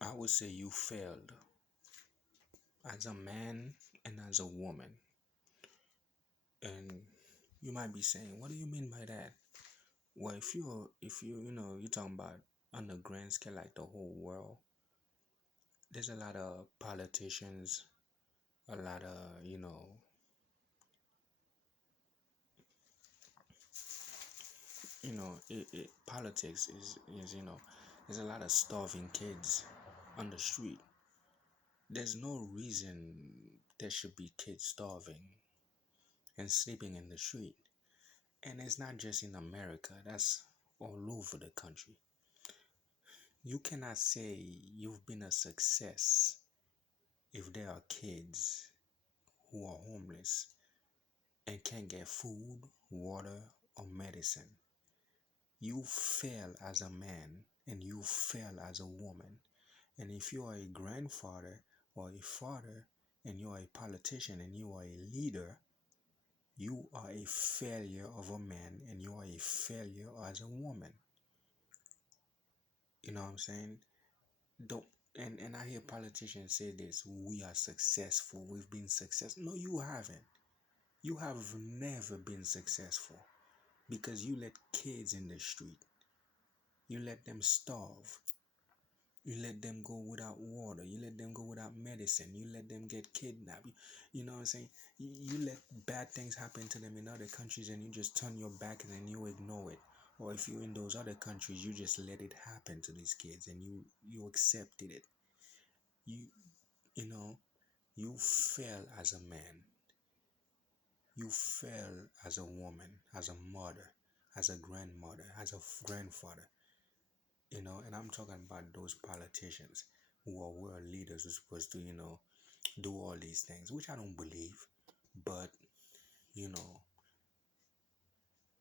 I would say you failed as a man and as a woman. And you might be saying, what do you mean by that? Well, if you're talking about on the grand scale, like the whole world, there's a lot of politicians, a lot of, politics is, there's a lot of starving kids on the street. There's no reason there should be kids starving and sleeping in the street. And it's not just in America, that's all over the country. You cannot say you've been a success if there are kids who are homeless and can't get food, water, or medicine. You fail as a man and you fail as a woman. And if you are a grandfather or a father and you are a politician and you are a leader, you are a failure of a man and you are a failure as a woman. You know what I'm saying? Don't and I hear politicians say this, we are successful, we've been successful. No, you haven't. You have never been successful because you let kids in the street. You let them starve. You let them go without water. You let them go without medicine. You let them get kidnapped. You know what I'm saying? You let bad things happen to them in other countries and you just turn your back and then you ignore it. Or if you're in those other countries, you just let it happen to these kids and you accepted it. You you know, you fail as a man. You fail as a woman, as a mother, as a grandmother, as a grandfather. And I'm talking about those politicians who are world leaders who are supposed to, do all these things, which I don't believe. But, you know,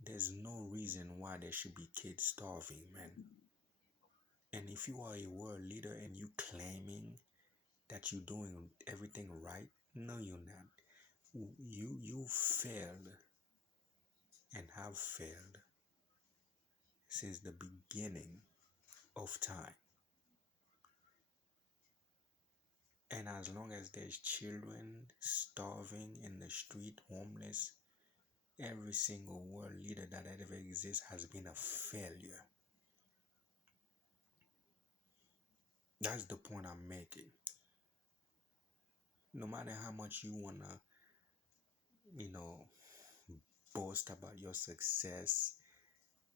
there's no reason why there should be kids starving, man. And if you are a world leader and you claiming that you're doing everything right, no, you're not. You failed and have failed since the beginning of time. And as long as there's children starving in the street, homeless, every single world leader that ever exists has been a failure. That's the point I'm making. No matter how much you wanna, you know, boast about your success.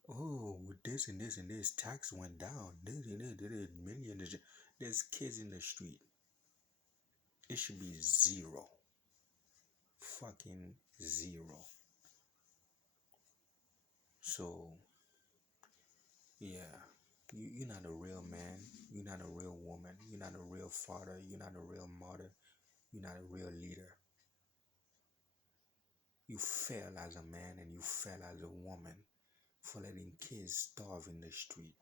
Oh, with this and this and this, tax went down. Million. There's kids in the street. It should be zero. Fucking zero. So, yeah, you're not a real man. You're not a real woman. You're not a real father. You're not a real mother. You're not a real leader. You fail as a man and you fail as a woman for letting kids starve in the street.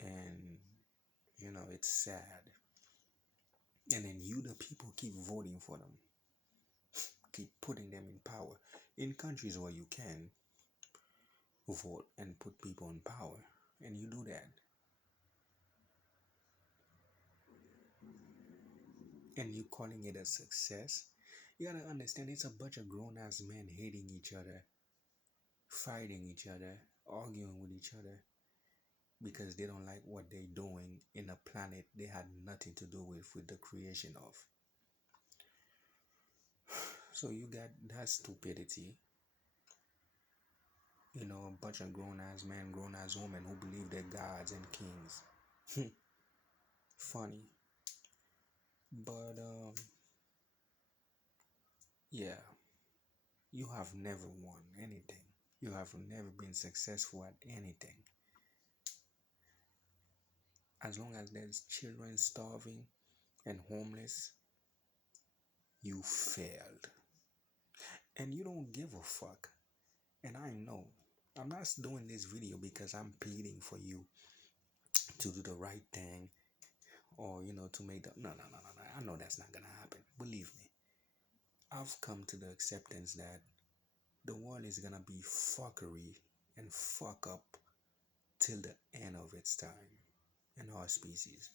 And, it's sad. And then you, the people, keep voting for them, keep putting them in power. In countries where you can vote and put people in power, and you do that. And you calling it a success, you gotta understand it's a bunch of grown ass men hating each other, fighting each other, arguing with each other because they don't like what they're doing in a planet they had nothing to do with the creation of. So you got that stupidity, a bunch of grown ass men, grown ass women who believe they're gods and kings. Funny. But yeah, you have never won anything. You have never been successful at anything. As long as there's children starving and homeless, you failed. And you don't give a fuck. And I know. I'm not doing this video because I'm pleading for you to do the right thing or, to make the. No, no, no, no, no. I know that's not going to happen. Believe me. I've come to the acceptance that the world is going to be fuckery and fuck up till the end of its time in our species.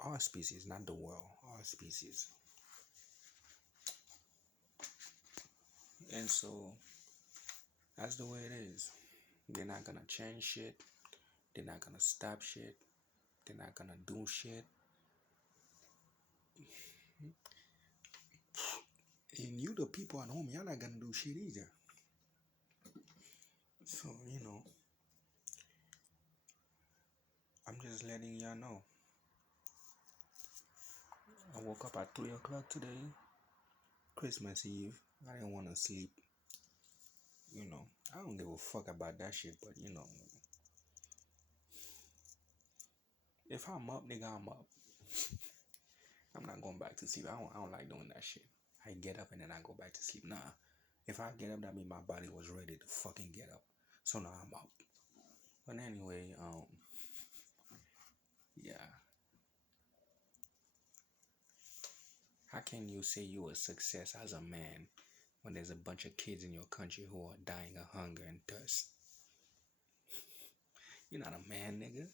Our species, not the world, our species. And so that's the way it is. They're not gonna change shit. They're not gonna stop shit. They're not gonna do shit. And you, the people at home, you're not gonna do shit either. So, I'm just letting y'all know. I woke up at 3 o'clock today, Christmas Eve. I didn't want to sleep. I don't give a fuck about that shit, but if I'm up, nigga, I'm up. I'm not going back to sleep. I don't like doing that shit. I get up and then I go back to sleep. Nah. If I get up, that means my body was ready to fucking get up. So now I'm up. But anyway, yeah. How can you say you a success as a man when there's a bunch of kids in your country who are dying of hunger and thirst? You're not a man, nigga.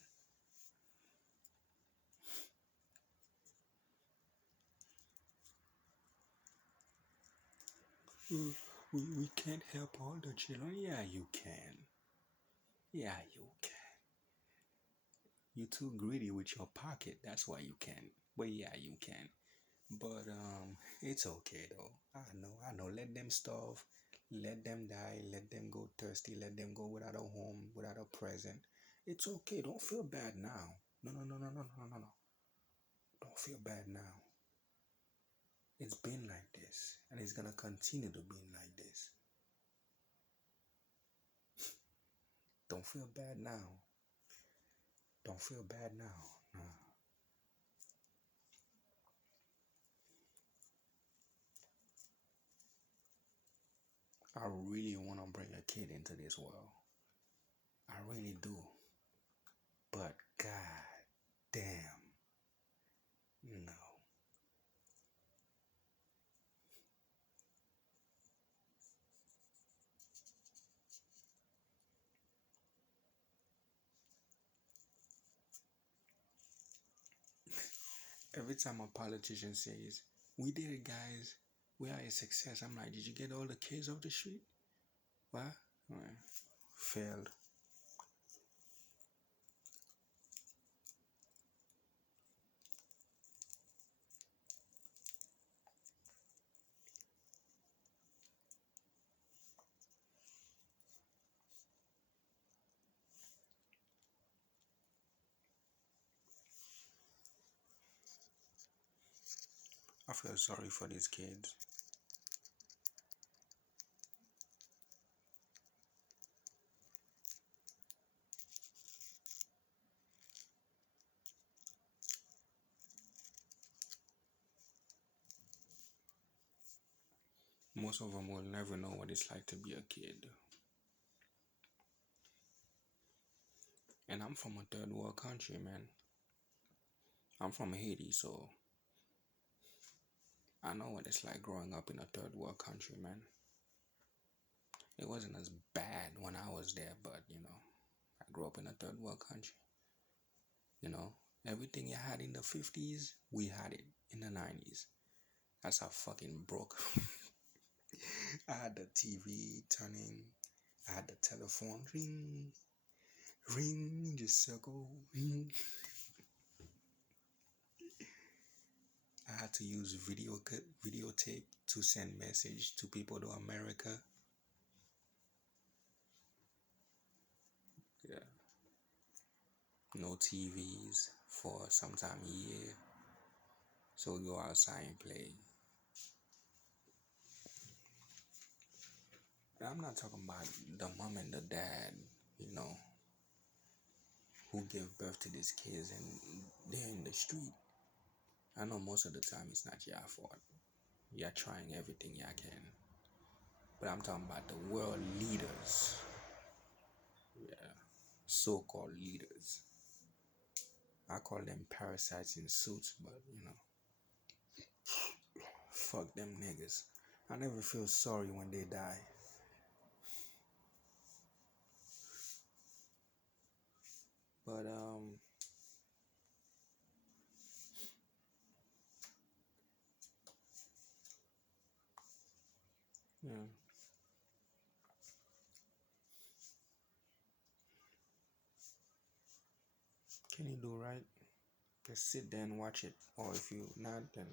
We can't help all the children. Yeah, you can. Yeah, you can. You're too greedy with your pocket. That's why you can. But yeah, you can. But it's okay though. I know. Let them starve. Let them die. Let them go thirsty. Let them go without a home, without a present. It's okay. Don't feel bad now. No, no, no, no, no, no, no, no. Don't feel bad now. It's been like this, and it's gonna continue to be like this. Don't feel bad now. Don't feel bad now. No. I really want to bring a kid into this world. I really do. But god damn, no. Every time a politician says, "We did it, guys. We are a success," I'm like, "Did you get all the kids off the street?" What? Well, failed. I feel sorry for these kids. Most of them will never know what it's like to be a kid. And I'm from a third world country, man. I'm from Haiti, so I know what it's like growing up in a third world country, man. It wasn't as bad when I was there, but I grew up in a third world country. You know, everything you had in the 50s, we had it in the 90s. That's how fucking broke. I had the TV turning, I had the telephone ring, ring, just circle. I had to use videotape to send message to people to America. Yeah. No TVs for sometime a year. So we go outside and play. And I'm not talking about the mom and the dad, you know, who give birth to these kids and they're in the street. I know most of the time it's not your fault. You're trying everything you can. But I'm talking about the world leaders. Yeah. So-called leaders. I call them parasites in suits, but fuck them niggas. I never feel sorry when they die. can you do, right? Just sit there and watch it. Or if you not, then